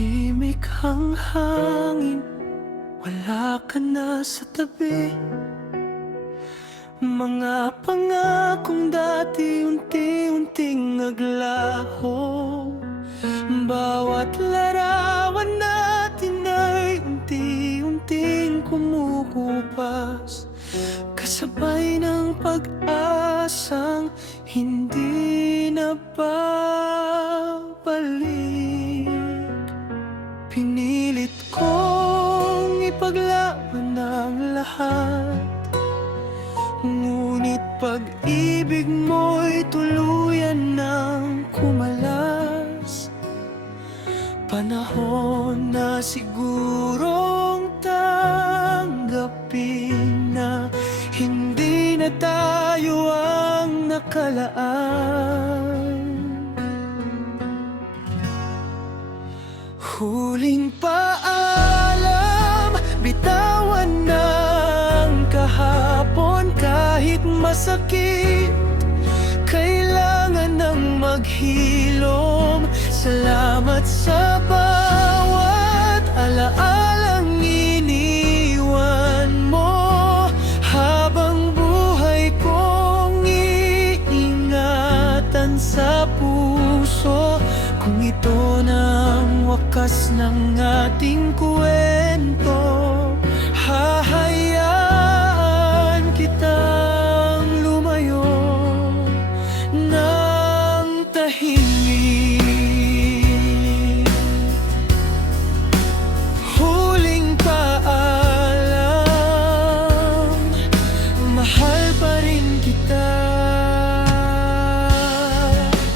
Tahimik ang hangin, wala ka na sa tabi. Mga pangakong dati unti-unting naglaho. Bawat larawan natin ay unti-unting kumukupas, kasabay ng pag-asang hindi na babalik. Pinilit kong ipaglaban ang lahat, ngunit pag-ibig mo'y tuluyan ng kumalas. Panahon na sigurong tanggapin na hindi na tayo ang nakalaan. Huling paalam, bitawan ng kahapon. Kahit masakit, kailangan ng maghilom. Salamat sa bawat alaalang iniwan mo, habang buhay kong iingatan sa puso. Kung ito na ang wakas ng ating kwento, hahayaan kitang lumayo ng tahimik. Huling paalam, mahal pa rin kita.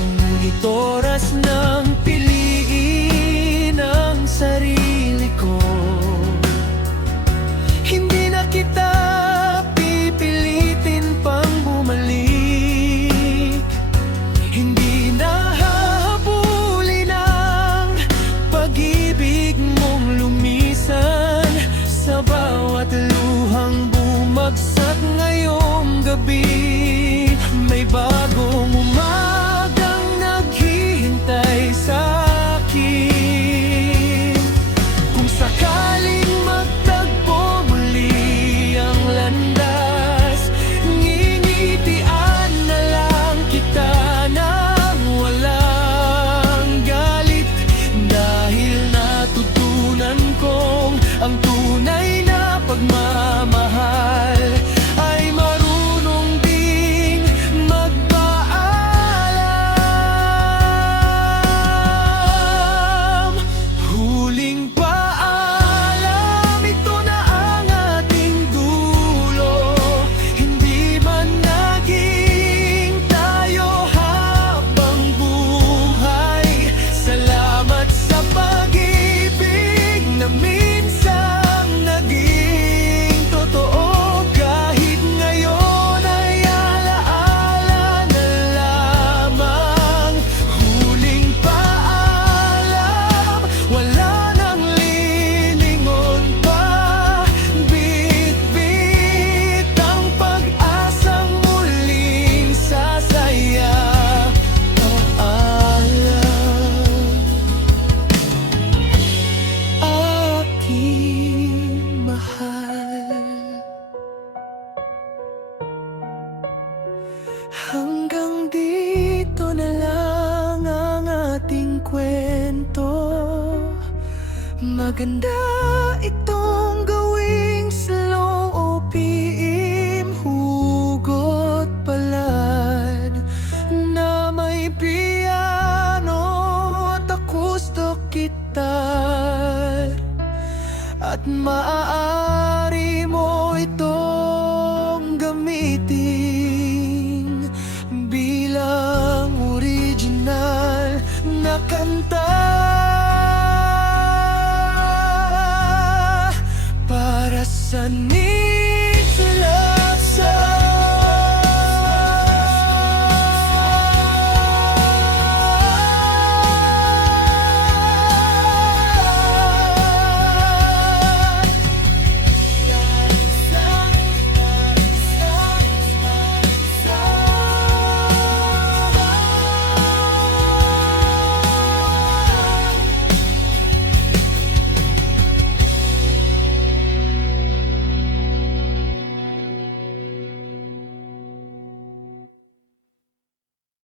Ngunit oras ng piliin ang sarili ko. Hindi na kita pipilitin pang bumalik. Hindi na hahabulin ang pag-ibig mong lumisan. Sa bawat luhang bumagsak ngayong gabi, may bagong umagang naghihintay sa akin. Kung sakaling magtagpo muli ang landas, nginitian na lang kita nang walang galit. Dahil natutunan kong ang tunay na pagmamahal ay marunong ding magpaalam. Huling paalam, ito na ang ating dulo. Hindi man naging tayo habang buhay, salamat sa pag-ibig na minsan naging totoo. Kahit ngayon ay alaala na lamang. Huling paalam, wala nang lilingon pa. Bit-bit ang pag-asang muling sasaya. Paalam, aking mahal. Hanggang dito na lang ang ating kwento. Maganda itong gawing slow o PM, hugot palad na may piano at acoustic guitar. At maaari mo itong gamitin bilang original na kanta para sa